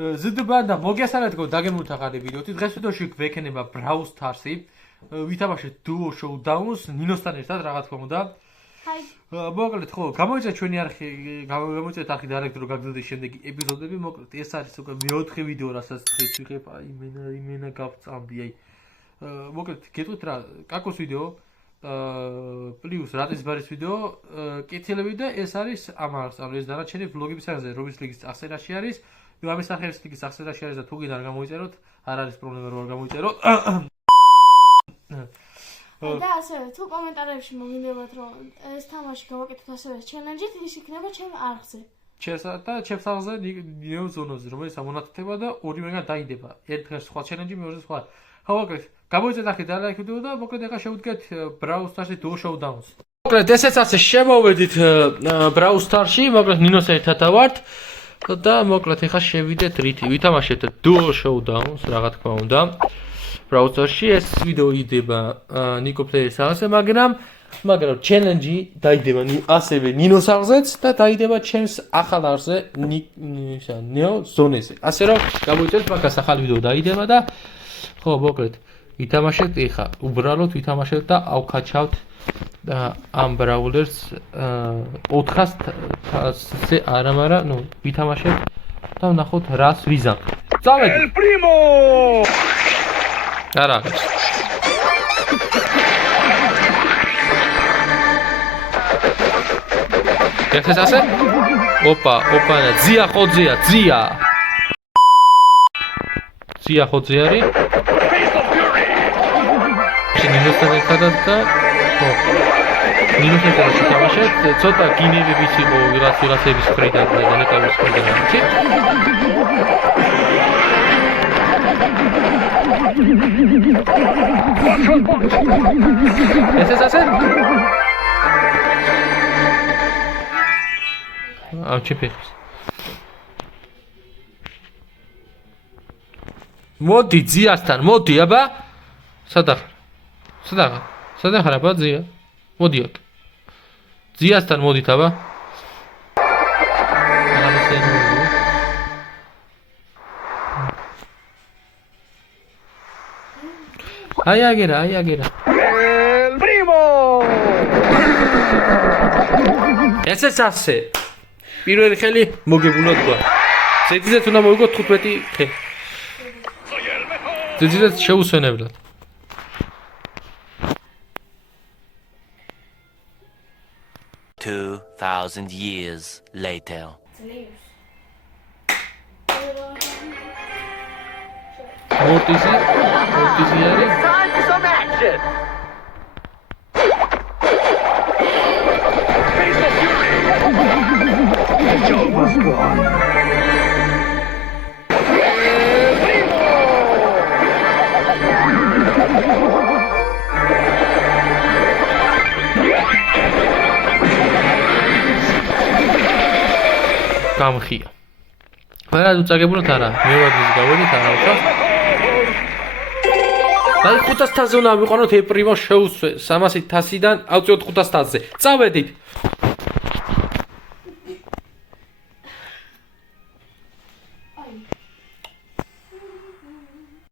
ზრდობა და მოგესალმებით გაგემულთა ხარ ვიდეოთი. დღეს ვიდეოში გვექნება Brawl Stars-ი. ვითამაშეთ Duo Showdown-ს ნინოსთან ერთად რა თქმა უნდა. Hi. მოკლედ ხო, გამოიწვია ჩვენი არხი, გამოიწვიეთ არხი დირექტ რომ გაგრძელდეს შემდეგი ეპიზოდები. მოკლედ ეს არის უკვე მეოთხე ვიდეო, რასაც დღეს ვიღებ. აი მენა გავწამდი, აი. მოკლედ გეტყვით რა, კაკოს ვიდეო, პლუს რატის ბარის ვიდეო, კეთილები და ეს არის ამ არხს, ანუ ეს დანარჩენი ვლოგების არხზე, Roblox ლიგის წახსენაში არის. ამის სახელის ლიგის წახსენაში არის და თუ გინდა არ გამოიწეროთ, არ არის პრობლემა რომ არ გამოიწეროთ. და ასევე თუ კომენტარებში მოგინდებათ რომ ეს თამაში გავაკეთოთ ასევე ჩელენჯით, ის იქნება ჩემ არხზე. ჩემსა და ჩემს არხზე ნიუ ზონოზე, რომელიც ამონათდება და ორივეგან დაიდება. ერთ დღეს სხვა ჩელენჯი, მეორეზე სხვა. ხო, მოკლედ, გამოიწვიეთ ახლა დალაიქ ვიდეო და მოკლედ ახლა შევდგეთ Brawl Stars-ი Duo Showdown-ს. მოკლედ, ესეც ასე შემოვედით Brawl Stars-ში, მოკლედ ნინოს ერთად ვართ. და მოკლედ ახლა შევიდეთ რითი, ვითამაშეთ Duo Showdown-ს, რა თქმა უნდა. Brawl Stars-ში ეს ვიდეო იდება Nico Player-ის არხზე, მაგრამ ჩელენჯი დაიდება ასევე ნინოს არხზეც და დაიდება ჩემს ახალ არხზე Neo Zone-ზე. ასე რომ გამოიწვიეთ მაგას ახალი ვიდეო დაიდება და ხო, მოკლედ, ვითამაშეთ ახლა, უბრალოდ ვითამაშეთ და ავკაჩავთ ამ Brawlers 400-ზე არა, მაგრამ ვითამაშეთ და ვნახოთ რას ვიზამთ. წავედით. El primo! არა. ეს ასე? ოპა, ძია ხოძია, ძია. ძია ხოძი არის. ნინოსთან ერთადაც და ხო. ნინოსთან ერთად შევთამაშეთ, ცოტა გინებების იყო ვიღაცების მხრიდან და ნეტავის მხრიდან არის. ეს ასე? ჩიფებს. მოდი ძიასთან, მოდი აბა. სადა ხარ აბა ძია? მოდიოთ. ძიასთან მოდით აბა. აი აგერა. El primo! ესეც ასე. პირველი ხელი მოგებულად გვა. ზედიზეც უნდა მოვიგოთ 15 ხე. ზედიზეც შეუსვენებლად. $2,000 years later. მორტიზი არის. Time for some action. Face the fury. The show must go on. გამხია. მაგრამ უწაგებულად არა, მე ვარდის გავედით არა ხა. აი 500-ზე უნდა ვიყანოთ ეპრიმო შეუსვე 300-დან ავწიოთ 500-ზე. წავედით.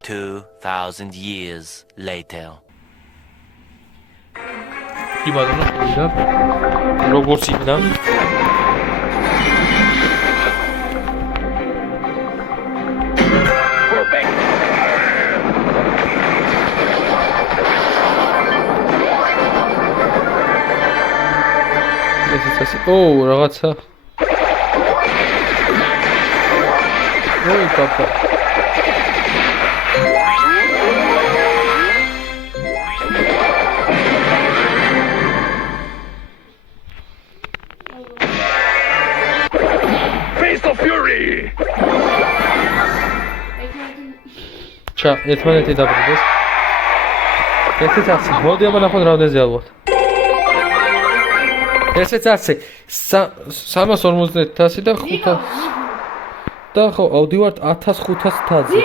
$2,000 years later. კი ბატონო, და როგორც იქნა? რაღაცა. ოი პაპა. Face the fury. ერთმანეთი დაბრუნდეს. ესეც ასე. მოდი აბა ნახოთ რამდენზე ალბათ. ესეც ასე 350 და 500 და ხო ავდივართ 1500 თაზე.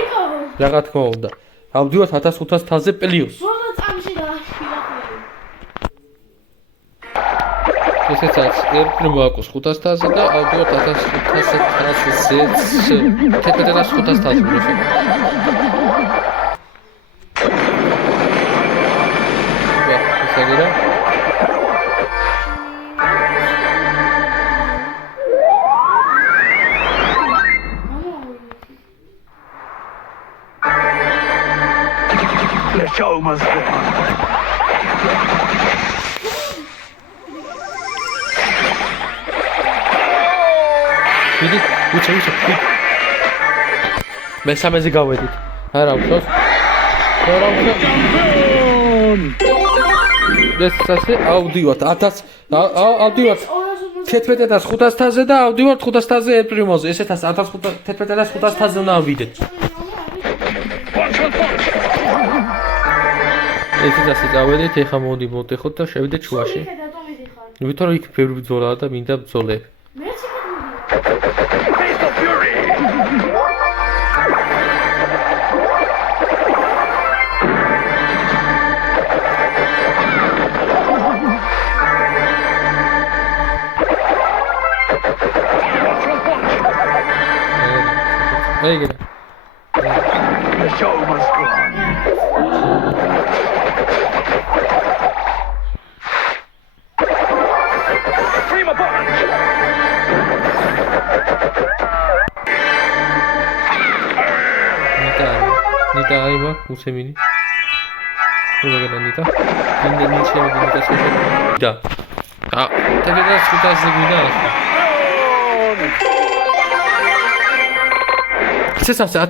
რა თქმა უნდა. ავდივართ 1500 თაზე პლუს. ბოლო წამში დააშკირა. ესეც ერთხელ მოაქვს 500-ზე და ავდივართ 1500-ზე 1500-ზე როხა. ეს აგერა? The show must go on. ვიდით, უჩა. მესამეზე გავედით. არა უშვას. ეს ასე ავდივართ 1000 ავდივართ 11500-ზე და ავდივართ 500-ზე ერპრიმოზე. ესეთ 11500-ზე უნდა ავიდეთ. ესეც ასე გავედით, ეხა მოდი მოვტეხოთ და შევიდეთ შუაში. ვითომ იქ ბევრი ბრძოლაა და მინდა ბრძოლები. Face the fury. აიგე. The show must go on. Prima punch. ნიტა აიმა უსემინი. როგორია ნიტა? ნიჩე ნიტა შეხედა. და. თებედა 500-ზე გვიდა. შესაძლოა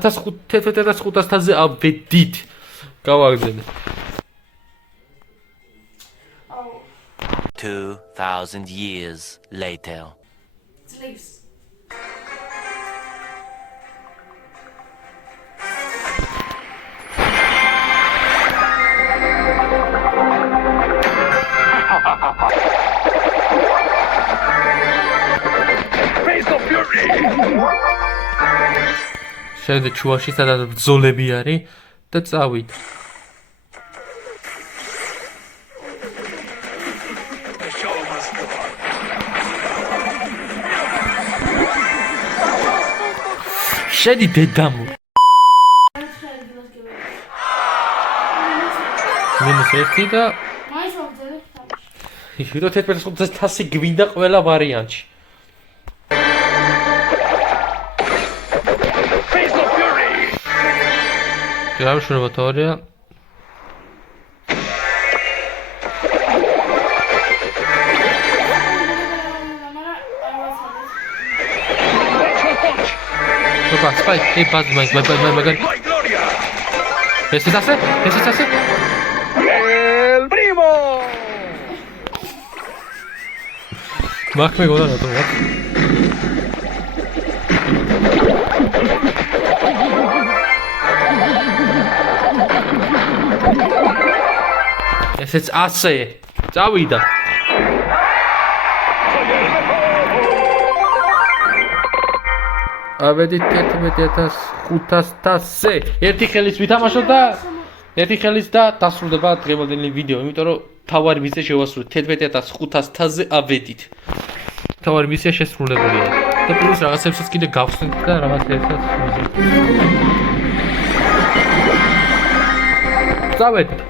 1500-ზე ავედით. გავაგზავნე. 2000 years later. Sleeps. Face the fury. შევიდე ჩუაში, სადაც ბრძოლები არის და წავიდე. The show must go on. შედი დედამო. -1 და მაინც ვაგზავნე. ვითომ 1500-ზე გვინდა ყველა ვარიანტში. Face the fury. გამშვენობა თორია. ოპა, სპაი, ბაზ მაგარი. My Gloria. ესეც ასე? El primo. მაგ მეგონა რატომ ვარ? ესეც ასე. წავიდა. ავედით 11500-ზე. ერთი ხელის ვითამაშოთ და ერთი ხელის და დასრულდება დღევანდელი ვიდეო, იმიტომ რომ თავარი მისია შევასრულეთ 11500-ზე ავედით. თავარი მისია შესრულებულია. და პლუს რაღაცებსაც კიდე გავხსნით და რაღაცებსაც ვიზით. წავედით.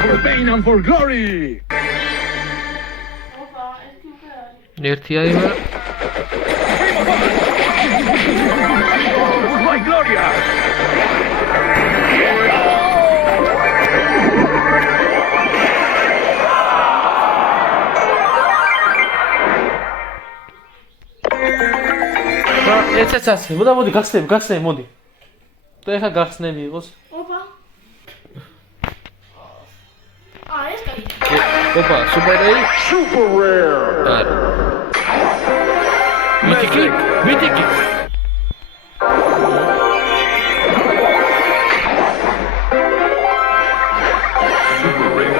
For pain and for glory. ოპა, ერთი უკვე არის. ერთი აიმა. My Gloria. ესეც ასე. მოდი გახსნები, მოდი. და ეხა გახსნები იყოს. ოპა. ეს კაი. ოპა, სუპერი. Super rare. არა. მითიკი.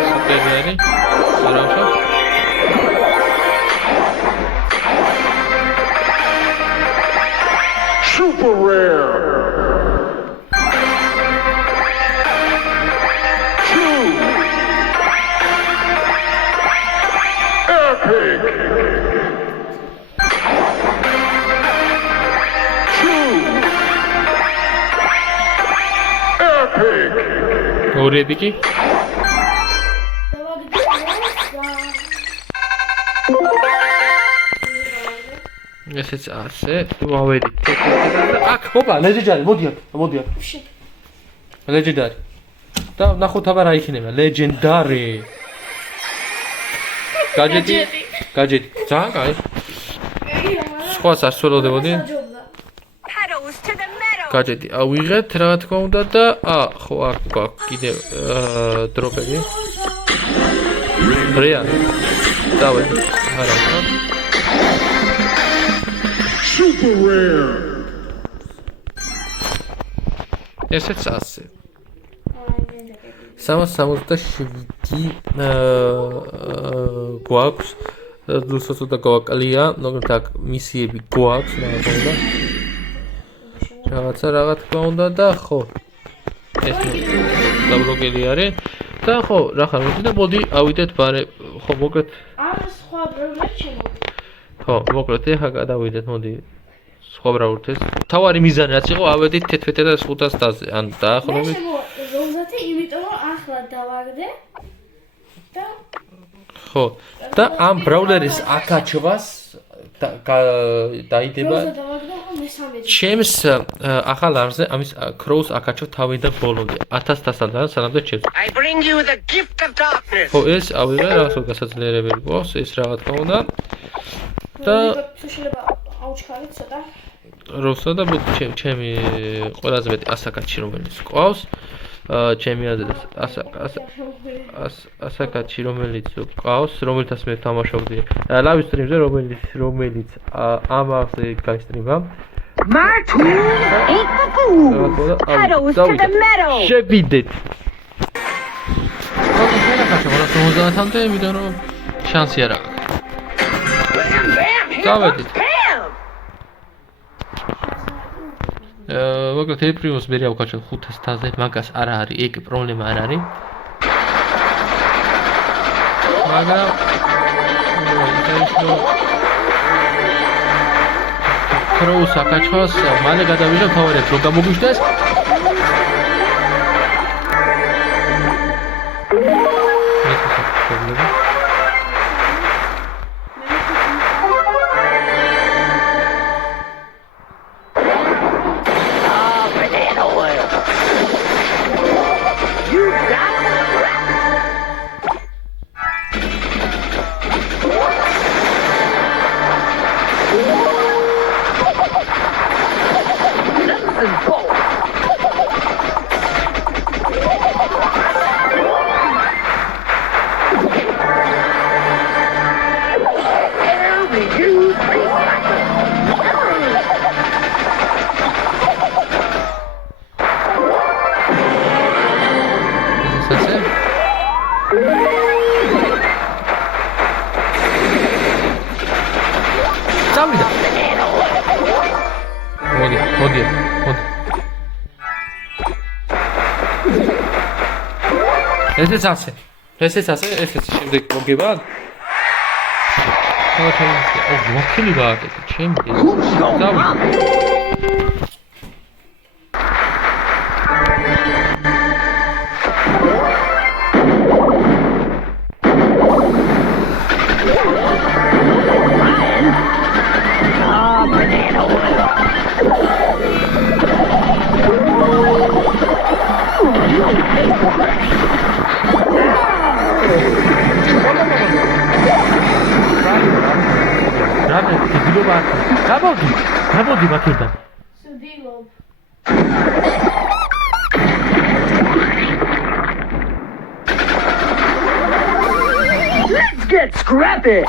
სუპერი. არაუშავს. Super rare. 2. Epic! Epic! ორი ეპიკი. ესეც ასე, ვავედით. აქ, ოპა, ლეჯენდარი, მოდი აქ. ლეჯენდარი. და ნახოთ აბა რა იქნება, ლეჯენდარი. გაჯეტი. ძალიან კაი. სხვას არ სველოდებოდი. Pedals to the metal. გაჯეტი ავიღეთ, რა თქმა უნდა და ხო, აქ გვაქვს კიდევ დროპები. რეალი. დავედი. არა, ხო? Super rare! ესეც ასე. 367 გვაქვს. დუსოც და გვაკლია, მაგრამ так მისიები გვაქვს რა თქმა უნდა. რა თქმა უნდა და ხო. ეს დაბლოკელი არის. და ხო, რა ხარ მოდი და მოდი ავიდეთ ბარე. ხო, მოკლედ. სხვა პრობლემები შემოვიდა. ხო, მოკლედ ეხა გადავიდეთ, მოდი. სხვა ბრაურთეს. თავარი მიზანი რაც იყო, ავედით 1500-ზე, ან დაახლოებით. როზათი, იმიტომ რომ ახლა დავაგდე და ხო. და ამ ბრაულერის აკაჩვას დაიდება ჩემს ახალ არზე ამის კროუს აკაჩო თავიდან ბოლომდე 1000-დან სანამდე ჩემს. I bring you the gift of darkness. ხო, ეს ავიღე რაღაცა გასაძლიერებელი გვაქვს, ეს რა თქმა უნდა. და შეიძლება აუჩქარეთ ცოტა. როსა და ჩემი ყველაზე მეტი ასაკაჩი რომელიც ყავს. ჩემი აზრით ასაკაჩი რომელიც ყავს, რომელთაც მე ვთამაშობდი live stream-ზე, რომელიც ამ ახზე გაისტრიმა. My tool ain't the fool. Pedals to the metal. შევიდეთ. ხო, 50-მდე, იმიტომ რომ შანსი არ აქვს. დავედით. მოკლედ ეპრიმოს მე ავკაჩოთ 500-ზე, მაგას არ არის, ეგ პრობლემა არ არის. მაგრამ კროუს აკაჩვას მალე გადავიღებ თავარებს, რომ გამოგვიშდეს. მოდი. ესეც ასე, ესეც შემდეგ მოგება. ხო, ჩემი, მოხილი გააკეთე, ჩემი. დავიდე. Გამოდი მაქედან. სდილობ. Let's get scrappy.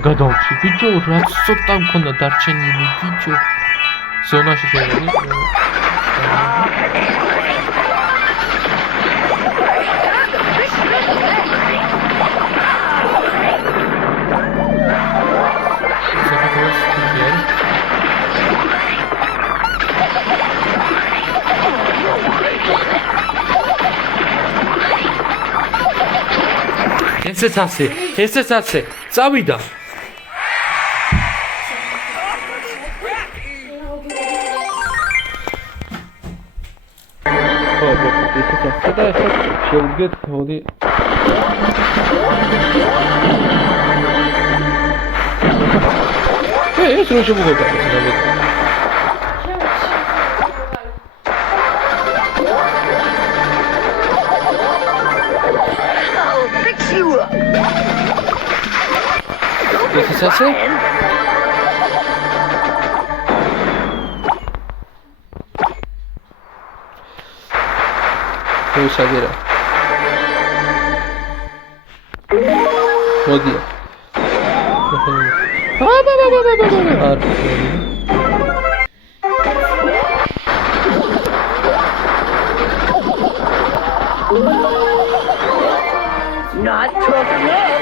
გადავში ბიჭო, რაც ცოტა მქონდა დარჩენილი ბიჭო. ზონაში შევედი. ესეც ასე. წავიდა. ხო, ესეც ასე და ახლა შევდგეთ, მოდი. ეს რო შემოგოდა, I'll fix you up. ესეც ასე. შეგერა. მოდი. არ Not tough enough.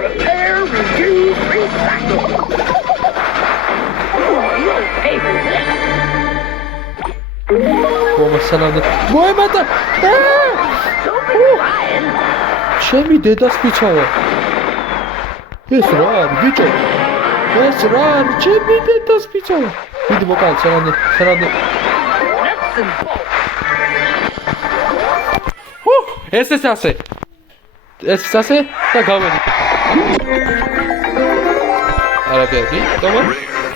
Repair, reuse, recycle. You'll pay for this. მომასალამდა. მოემატა. Don't be crying. ჩემი დედას მიცავა. ეს რა არის, ბიჭო? ეს რა არის, ჩემი დედას მიცავა. დიდი მოკალ, სანადე. Nuts and bolts. ესეც ასე და გავედი. არაფერი, თქო?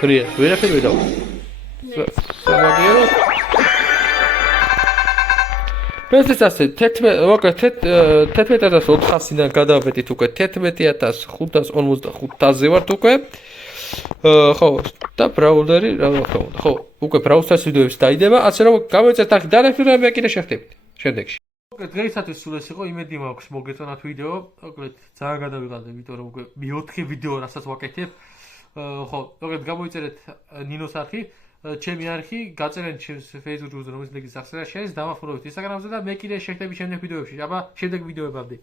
რია, ვერაფერი ვერ დავა. სამაგიერო. ესეც ასე 11400-დან გადავედით უკვე 11555-ზე ვართ უკვე. ხო, და ბრაულერი რა თქმა უნდა. ხო, უკვე ბრაულსტარს ვიდეოებს დაიდება, ასე რომ გამოიწევთ ახლა დანახეთ და მე კიდე შევხვდებით შემდეგში. დღეისათვის სულ ეს იყო, იმედი მაქვს მოგეწონათ ვიდეო. მოკლედ ძალიან გადავიღალე, იმიტომ რომ უკვე მე-4 ვიდეო რასაც ვაკეთებ. ხო, მოკლედ გამოიწერეთ ნინოს არხი, ჩემი არხი, გაწერეთ ჩემს Facebook ჯგუფზე, რომელიც ლინკი სახსრა შეეს, დამახუროთ Instagram-ზე და მე კიდე შევხვდები შემდეგ ვიდეოებში. აბა, შემდეგ ვიდეოებამდე.